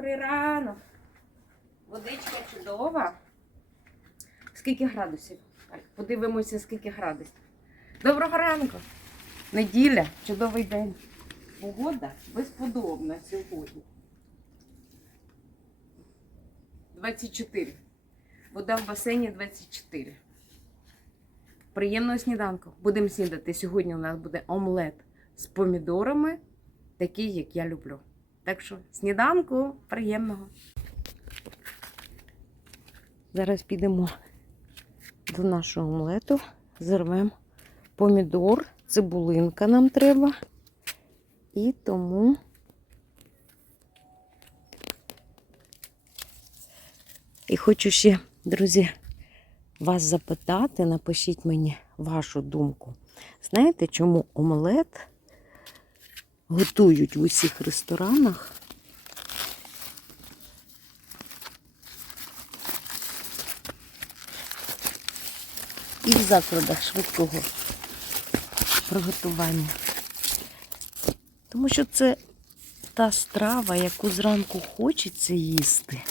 Добрий ранок. Водичка чудова. Скільки градусів? Подивимося, скільки градусів. Доброго ранку. Неділя, чудовий день. Погода безподобна сьогодні. 24. Вода в басейні 24. Приємного сніданку. Будемо снідати. Сьогодні у нас буде омлет з помідорами, такий, як я люблю. Так що сніданку приємного. Зараз підемо до нашого омлету, зірвемо помідор, цибулинка нам треба. І тому і хочу ще, друзі, вас запитати, напишіть мені вашу думку. Знаєте, чому омлет готують в усіх ресторанах? І в закладах швидкого приготування. Тому що це та страва, яку зранку хочеться їсти.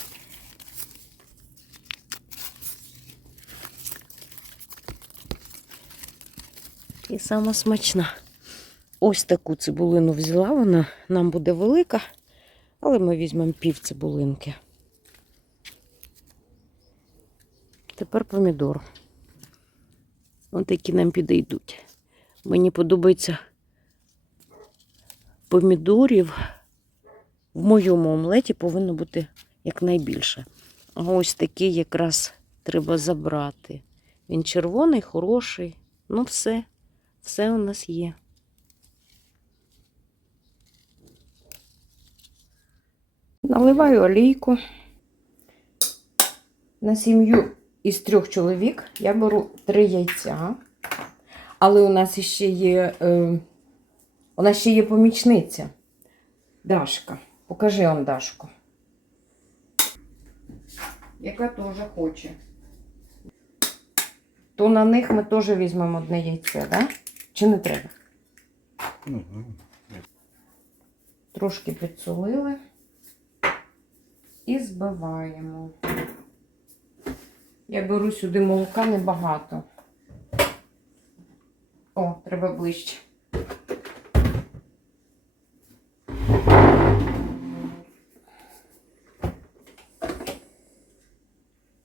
І сама смачна. Ось таку цибулину взяла, вона нам буде велика, але ми візьмемо пів цибулинки. Тепер помідор. Ось такі нам підійдуть. Мені подобається помідорів в моєму омлеті повинно бути якнайбільше. А ось такий якраз треба забрати. Він червоний, хороший. Ну, все, все у нас є. Наливаю олійку. На сім'ю із трьох чоловік я беру три яйця. Але у нас ще є, е, у нас ще є помічниця. Дашка. Покажи он Дашку. Яка теж хоче. То на них ми теж візьмемо одне яйце, да? Чи не треба? Ну, ну, Трошки підсолили і збиваємо. Я беру сюди молока небагато. О, треба ближче.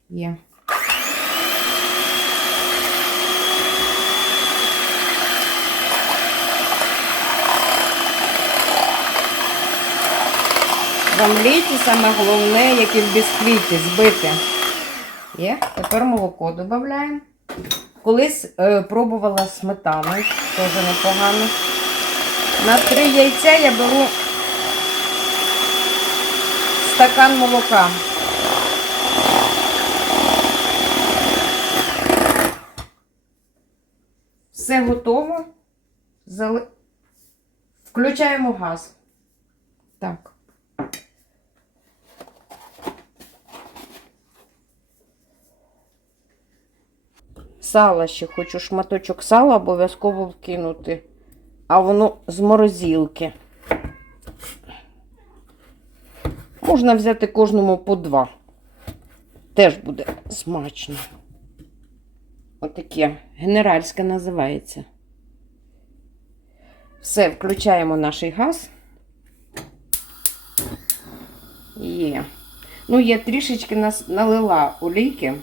Є. В омлеті саме головне, як і в бісквіті, збити. Є. Тепер молоко додаємо. Колись е, пробувала сметану, теж непогано. На три яйця я беру стакан молока. Все готово. Зали... Включаємо газ. Так. Сала ще хочу шматочок сала обов'язково вкинути. А воно з морозилки. Можна взяти кожному по два. Теж буде смачно. Отаке. Генеральське називається. Все, включаємо наш газ. Є. Ну, я трішечки налила олійки.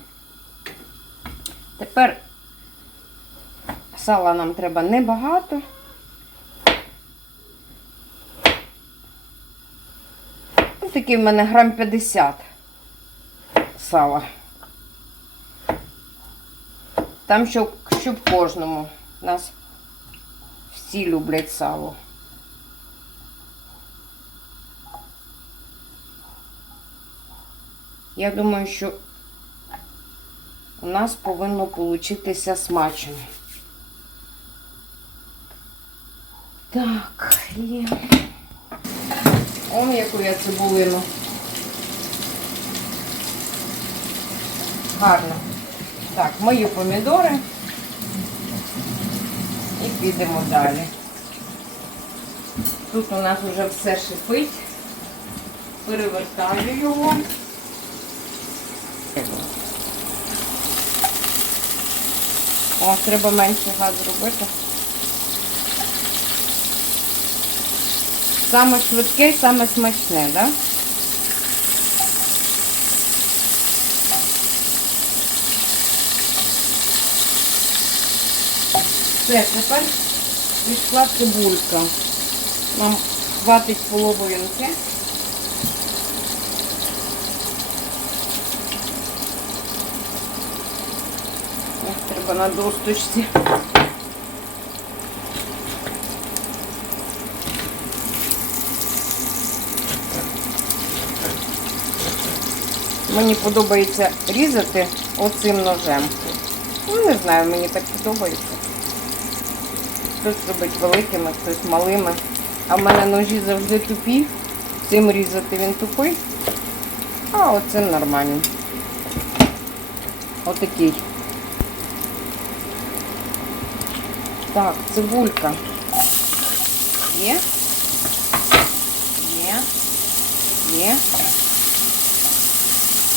Тепер сала нам треба небагато. Ось такий в мене грам 50 сала. Там щоб, щоб кожному. Нас всі люблять сало. Я думаю, що у нас повинно получитися смачно. Так, є. Он яку я цибулину. Гарно. Так, мої помідори. І підемо далі. Тут у нас вже все шипить. перевертаю його. О, треба менше газ зробити. Саме швидке саме смачне, так? Да? Все, тепер пішла цибулька. Нам хватить половинки. Ось на досточці. Мені подобається різати оцим ножем. Ну, не знаю, мені так подобається. Хтось робить великими, хтось малими. А в мене ножі завжди тупі. Цим різати він тупий. А оцим нормально. Отакий. Так, цибулька. Є? Є. Є.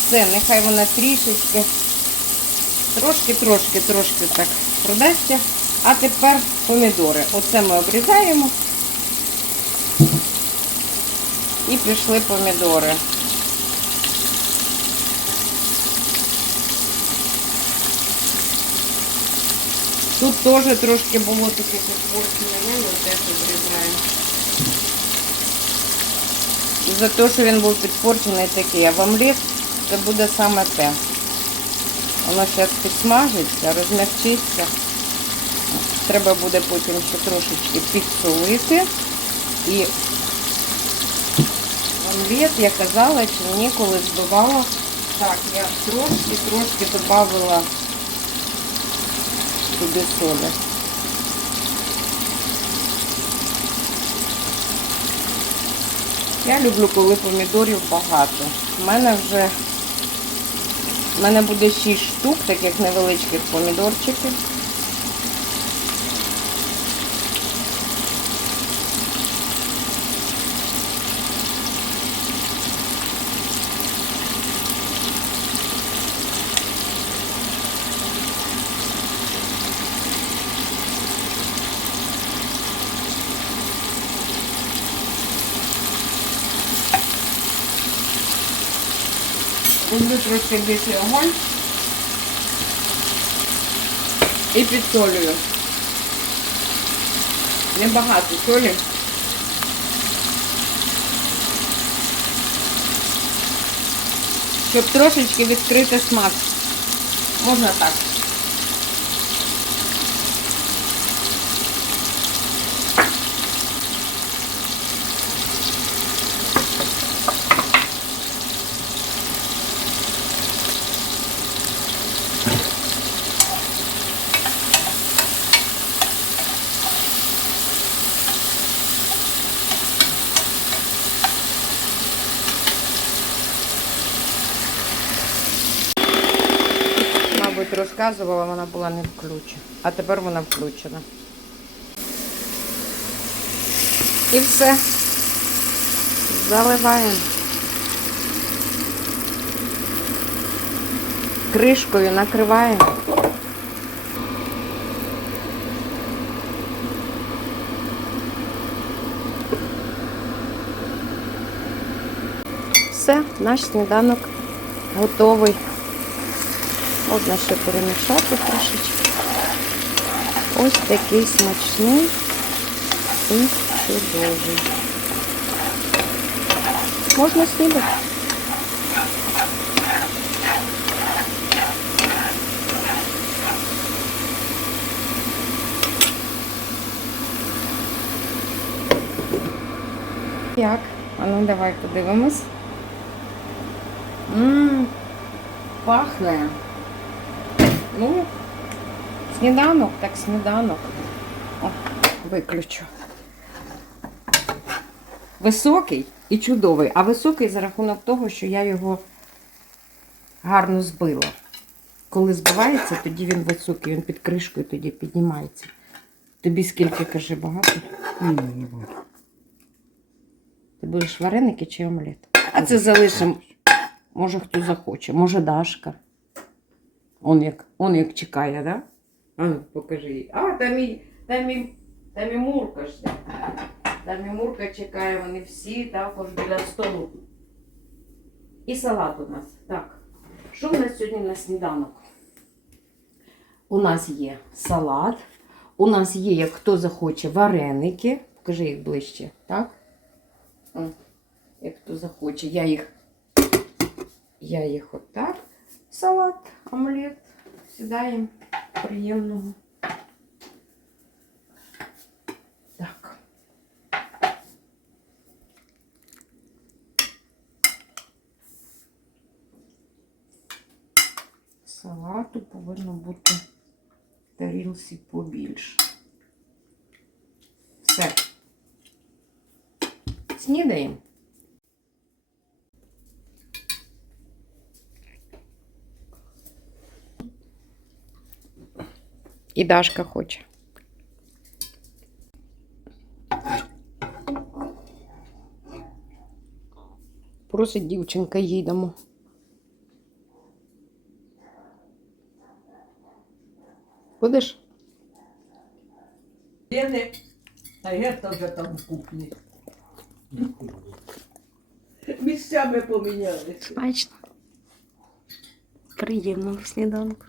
Все, нехай вона трішечки, трошки, трошки, трошки так продасться. А тепер помідори. Оце ми обрізаємо. І пішли помідори. Тут теж трошки було таке підпорчене, ну теж обрізаємо. І за те, що він був підпорчений такий, а в омлет це буде саме те. Воно зараз підсмажиться, розмягчиться. Треба буде потім ще трошечки підсолити. І омлет, я казала, чи мені коли збивала. Так, я трошки-трошки додавала туди соли. Я люблю, коли помідорів багато. У мене вже в мене буде 6 штук таких невеличких помідорчиків. Трошки більший огонь і підсолюю. Небагато солі. Щоб трошечки відкрити смак. Можна так. Розказувала, вона була не включена. А тепер вона включена. І все. Заливаємо. Кришкою накриваємо. Все, наш сніданок готовий. Можна ще перемішати трошечки. Ось такий смачний і чудовий. Можна снідати. Як? А ну давай подивимось. Ммм, пахне. Ну, сніданок, так сніданок. О, виключу. Високий і чудовий. А високий за рахунок того, що я його гарно збила. Коли збивається, тоді він високий, він під кришкою тоді піднімається. Тобі скільки каже багато? Ні, не буду. Ти будеш вареники чи омлет? А це залишимо. Може хто захоче, може Дашка. Он як, он як чекає, да? А, покажи їй. А, там і, там і, там і Мурка ж. Там і Мурка чекає, вони всі також біля столу. І салат у нас. Так. Що в нас сьогодні на сніданок? У нас є салат. У нас є, як хто захоче, вареники. Покажи їх ближче, так? Як хто захоче. Я їх, я їх отак. Салат, омлет. Сідаємо приємного. Так. Салату повинно бути тарілці побільше. Все. Снідаємо. І Дашка хоче. Просить дівчинка, їдемо. Будеш? Єни, а Герта вже там в кухні. Місцями помінялися. Смачно. Приємного сніданку.